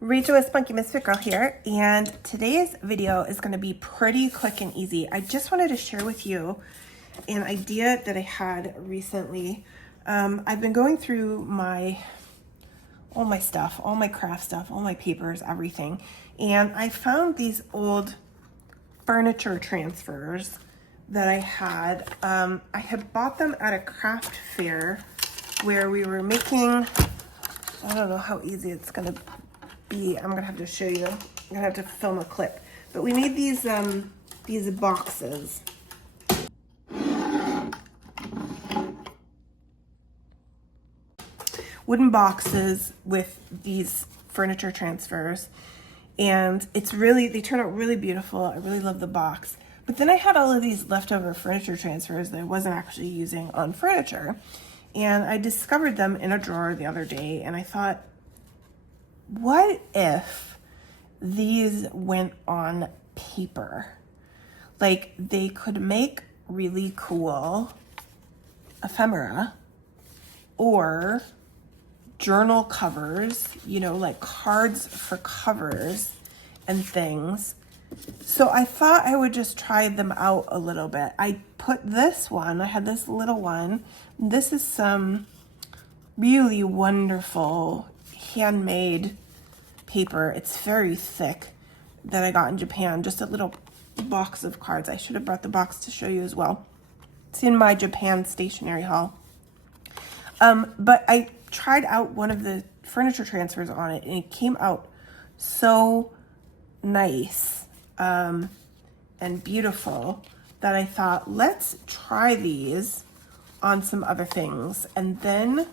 Rachel with Spunky Misfit Girl here, and today's video is going to be pretty quick and easy. I just wanted to share with you an idea that I had recently. I've been going through all my stuff, all my craft stuff, all my papers, everything, and I found these old furniture transfers that I had. I had bought them at a craft fair where we were making, I don't know how easy it's going to be. I'm gonna have to show you. I'm gonna have to film a clip. But we made these boxes. Wooden boxes with these furniture transfers. And they turn out really beautiful. I really love the box. But then I had all of these leftover furniture transfers that I wasn't actually using on furniture. And I discovered them in a drawer the other day, and I thought, what if these went on paper? Like, they could make really cool ephemera or journal covers, like cards for covers and things. So I thought I would just try them out a little bit. I had this little one. This is some really wonderful handmade paper. It's very thick, that I got in Japan. Just a little box of cards. I should have brought the box to show you as well. It's in my Japan stationery haul. But I tried out one of the furniture transfers on it, and it came out so nice and beautiful that I thought, let's try these on some other things, and then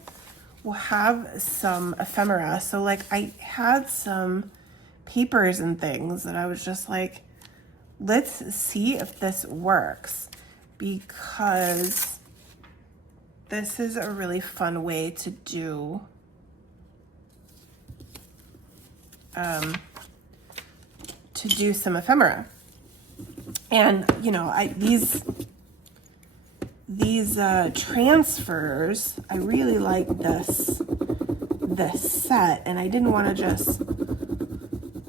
we'll have some ephemera. So like, I had some papers and things that I was just like, let's see if this works, because this is a really fun way to do some ephemera. And these transfers, I really like this set, and I didn't want to just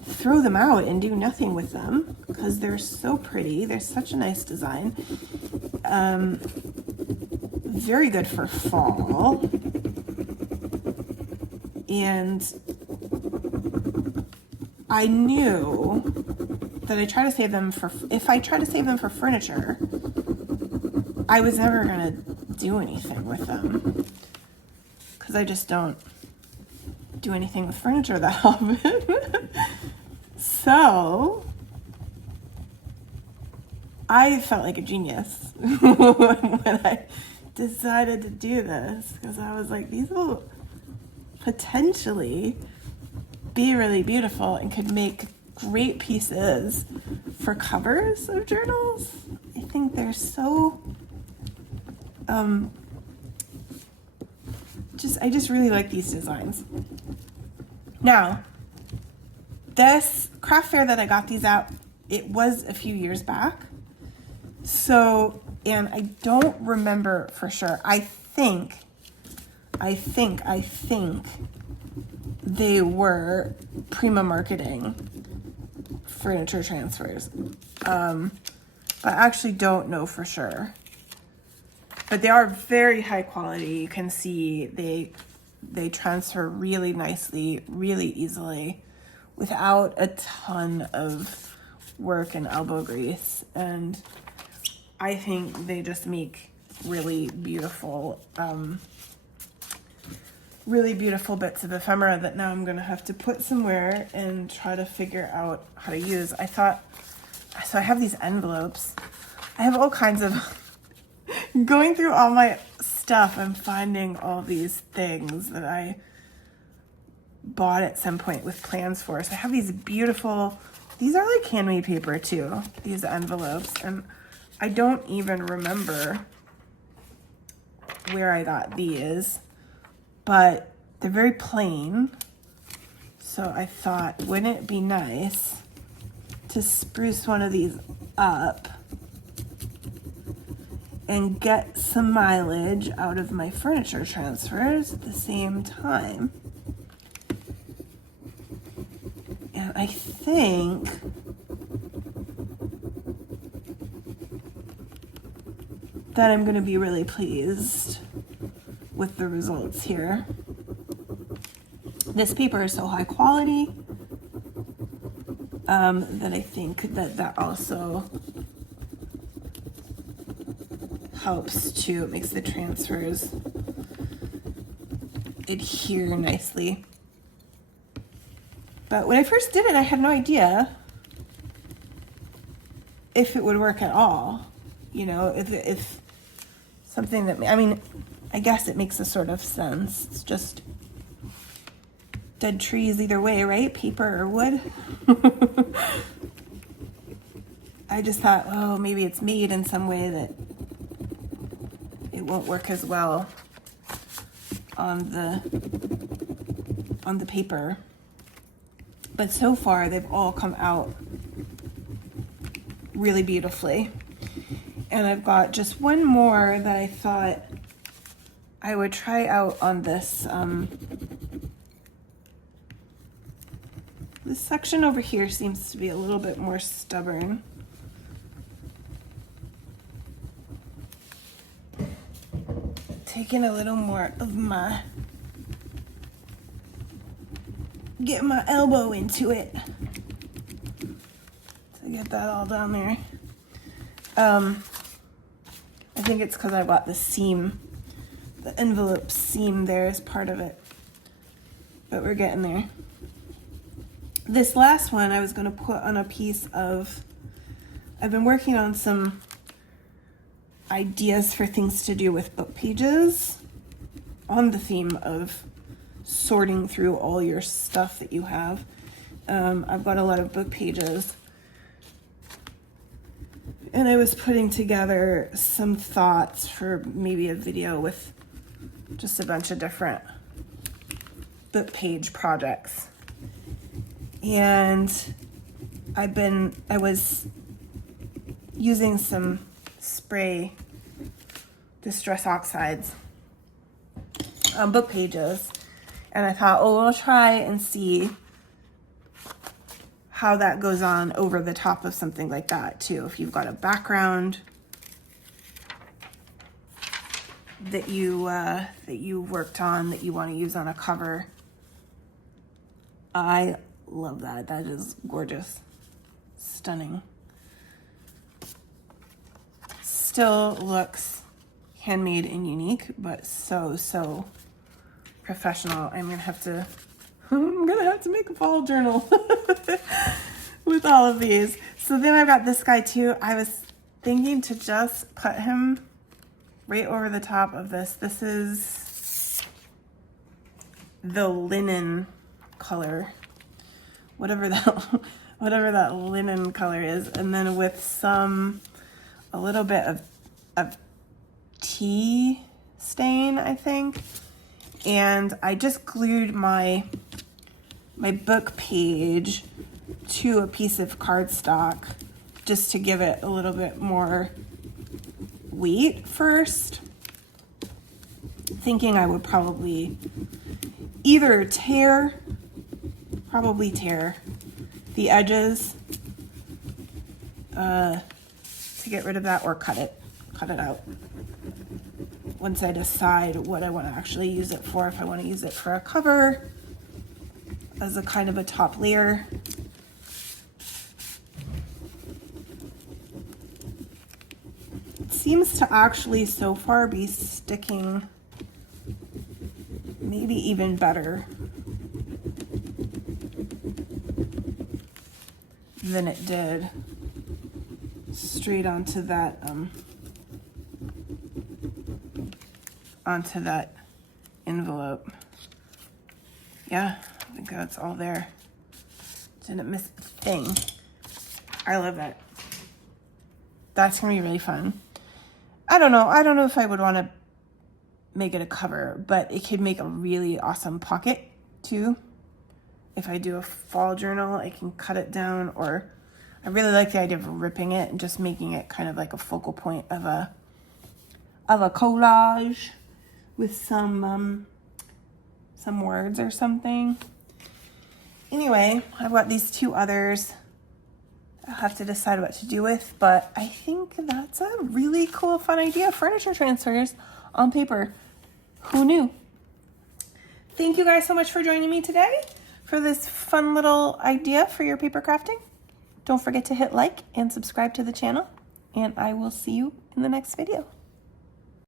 throw them out and do nothing with them because they're so pretty. They're such a nice design. Very good for fall. And I knew that if I try to save them for furniture, I was never gonna do anything with them, because I just don't do anything with furniture that often. So I felt like a genius when I decided to do this, because I was like, these will potentially be really beautiful and could make great pieces for covers of journals. I think they're so I just really like these designs. Now, this craft fair that I got these at, it was a few years back. So, and I don't remember for sure. I think they were Prima Marketing furniture transfers. But I actually don't know for sure. But they are very high quality. You can see they transfer really nicely, really easily, without a ton of work and elbow grease. And I think they just make really beautiful bits of ephemera that now I'm gonna have to put somewhere and try to figure out how to use. So I have these envelopes. I have all kinds of, going through all my stuff, I'm finding all these things that I bought at some point with plans for. So I have these beautiful, these are like handmade paper too, these envelopes, and I don't even remember where I got these, but they're very plain. So I thought, wouldn't it be nice to spruce one of these up and get some mileage out of my furniture transfers at the same time? I think that I'm going to be really pleased with the results here. This paper is so high quality that I think that also helps too. It makes the transfers adhere nicely. But when I first did it, I had no idea if it would work at all. You know, if something that, I mean, I guess it makes a sort of sense. It's just dead trees either way, right? Paper or wood. I just thought, oh, maybe it's made in some way that it won't work as well on the paper. But so far, they've all come out really beautifully. And I've got just one more that I thought I would try out on this. This section over here seems to be a little bit more stubborn. Taking a little more of get my elbow into it to get that all down there. I think it's because I got the seam, the envelope seam there as part of it, but we're getting there. This last one I was going to put on a piece of, I've been working on some ideas for things to do with book pages on the theme of sorting through all your stuff that you have. I've got a lot of book pages, and I was putting together some thoughts for maybe a video with just a bunch of different book page projects. And I was using some spray distress oxides on book pages, and I thought, oh, we'll try and see how that goes on over the top of something like that too. If you've got a background that you worked on that you want to use on a cover, I love that. That is gorgeous, stunning. Still looks handmade and unique, but so professional. I'm gonna have to make a fall journal with all of these. So then I've got this guy too. I was thinking to just put him right over the top of this. This is the linen color, whatever that linen color is, and then with a little bit of tea stain, I think. And I just glued my book page to a piece of cardstock just to give it a little bit more weight first, thinking I would probably either tear the edges to get rid of that, or cut it out once I decide what I want to actually use it for. If I want to use it for a cover as a kind of a top layer. It seems to actually so far be sticking maybe even better than it did straight onto that envelope. Yeah, I think that's all there. Didn't miss a thing. I love it. That's gonna be really fun. I don't know if I would want to make it a cover, but it could make a really awesome pocket too. If I do a fall journal, I can cut it down, or I really like the idea of ripping it and just making it kind of like a focal point of a collage with some words or something. Anyway, I've got these two others I'll have to decide what to do with, but I think that's a really cool, fun idea. Furniture transfers on paper. Who knew? Thank you guys so much for joining me today for this fun little idea for your paper crafting. Don't forget to hit like and subscribe to the channel, and I will see you in the next video.